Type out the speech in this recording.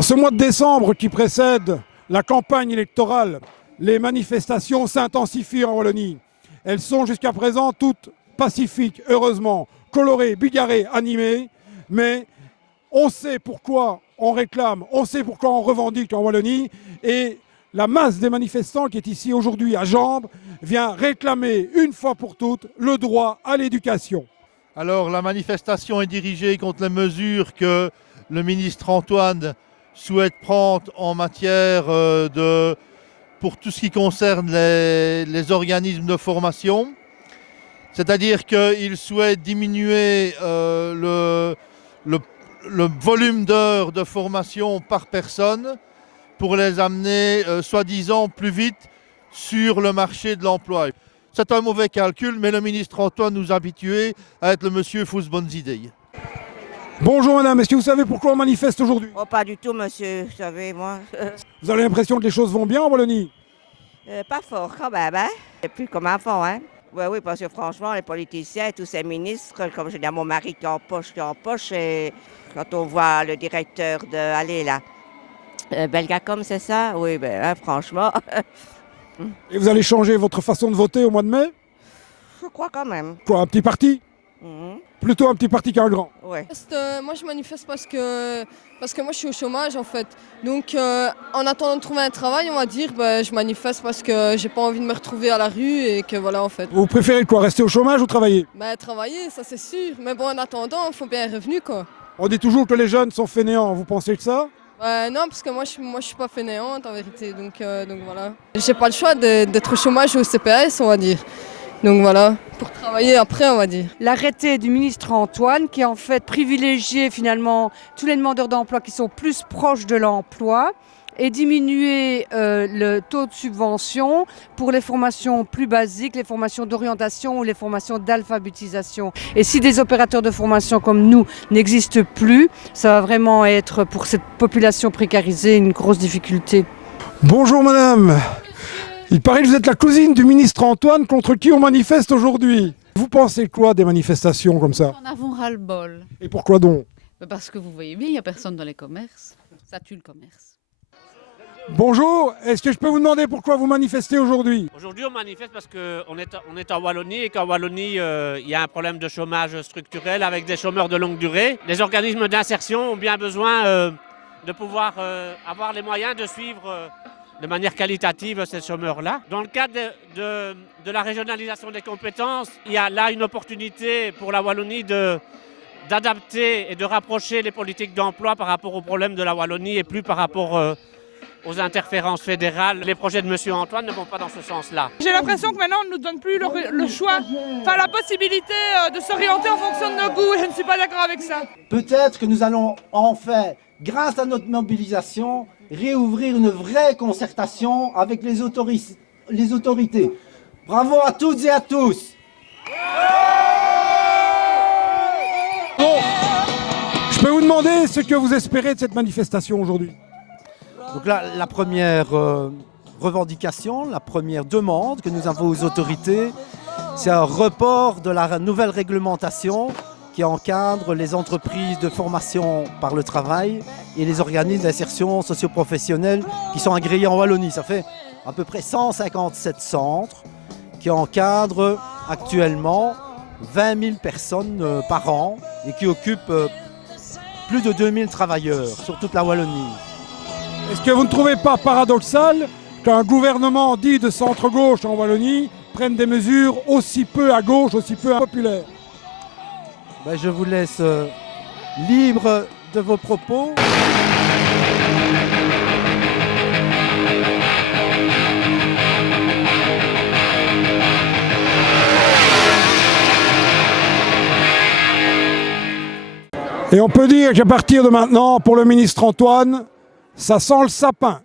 En ce mois de décembre qui précède la campagne électorale, les manifestations s'intensifient en Wallonie. Elles sont jusqu'à présent toutes pacifiques, heureusement, colorées, bigarrées, animées, mais on sait pourquoi on réclame, on sait pourquoi on revendique en Wallonie, et la masse des manifestants qui est ici aujourd'hui à Jambes vient réclamer une fois pour toutes le droit à l'éducation. Alors la manifestation est dirigée contre les mesures que le ministre Antoine souhaite prendre en matière pour tout ce qui concerne les organismes de formation. C'est-à-dire qu'il souhaite diminuer le volume d'heures de formation par personne pour les amener soi-disant plus vite sur le marché de l'emploi. C'est un mauvais calcul, mais le ministre Antoine nous a habitués à être le monsieur fous bonnes idées. Bonjour madame, est-ce que vous savez pourquoi on manifeste aujourd'hui? Oh, pas du tout, monsieur, vous savez, moi. Vous avez l'impression que les choses vont bien en Wallonie? Pas fort quand même, hein? C'est plus comme avant, hein? Oui, parce que franchement, les politiciens, tous ces ministres, comme je dis à mon mari qui est en poche, et quand on voit le directeur de, allez là, Belgacom, c'est ça? Oui, franchement, Et vous allez changer votre façon de voter au mois de mai? je crois quand même. Quoi, un petit parti? Mhm. Plutôt un petit parti qu'un grand. Ouais. Moi je manifeste parce que moi je suis au chômage en fait. Donc en attendant de trouver un travail, on va dire, je manifeste parce que j'ai pas envie de me retrouver à la rue et que voilà en fait. Vous préférez quoi, rester au chômage ou travailler? Travailler, ça c'est sûr. Mais bon, en attendant, il faut bien un revenu quoi. On dit toujours que les jeunes sont fainéants, vous pensez que ça? Non, parce que moi je suis pas fainéante en vérité. Donc voilà. J'ai pas le choix d'être au chômage ou au CPS, on va dire. Donc voilà, pour travailler après, on va dire. L'arrêté du ministre Antoine qui en fait privilégié finalement tous les demandeurs d'emploi qui sont plus proches de l'emploi et diminuer le taux de subvention pour les formations plus basiques, les formations d'orientation ou les formations d'alphabétisation. Et si des opérateurs de formation comme nous n'existent plus, ça va vraiment être pour cette population précarisée une grosse difficulté. Bonjour madame. Il paraît que vous êtes la cousine du ministre Antoine contre qui on manifeste aujourd'hui. Vous pensez quoi des manifestations comme ça? En avons ras-le-bol. Et pourquoi donc? Parce que vous voyez bien, il n'y a personne dans les commerces. Ça tue le commerce. Bonjour, est-ce que je peux vous demander pourquoi vous manifestez aujourd'hui? Aujourd'hui, on manifeste parce qu'on est en Wallonie et qu'en Wallonie, il y a un problème de chômage structurel avec des chômeurs de longue durée. Les organismes d'insertion ont bien besoin de pouvoir avoir les moyens de suivre de manière qualitative ces chômeurs-là. Dans le cadre de la régionalisation des compétences, il y a là une opportunité pour la Wallonie d'adapter et de rapprocher les politiques d'emploi par rapport aux problèmes de la Wallonie et plus par rapport aux interférences fédérales. Les projets de M. Antoine ne vont pas dans ce sens-là. J'ai l'impression que maintenant on ne nous donne plus le choix, enfin la possibilité de s'orienter en fonction de nos goûts et je ne suis pas d'accord avec ça. Peut-être que nous allons enfin, grâce à notre mobilisation, réouvrir une vraie concertation avec les autorités. Bravo à toutes et à tous. Bon, je peux vous demander ce que vous espérez de cette manifestation aujourd'hui? Donc là, la première revendication, la première demande que nous avons aux autorités, c'est un report de la nouvelle réglementation qui encadre les entreprises de formation par le travail et les organismes d'insertion socio-professionnelle qui sont agréés en Wallonie. Ça fait à peu près 157 centres qui encadrent actuellement 20 000 personnes par an et qui occupent plus de 2000 travailleurs sur toute la Wallonie. Est-ce que vous ne trouvez pas paradoxal qu'un gouvernement dit de centre-gauche en Wallonie prenne des mesures aussi peu à gauche, aussi peu impopulaires? Je vous laisse libre de vos propos. Et on peut dire qu'à partir de maintenant, pour le ministre Antoine, ça sent le sapin.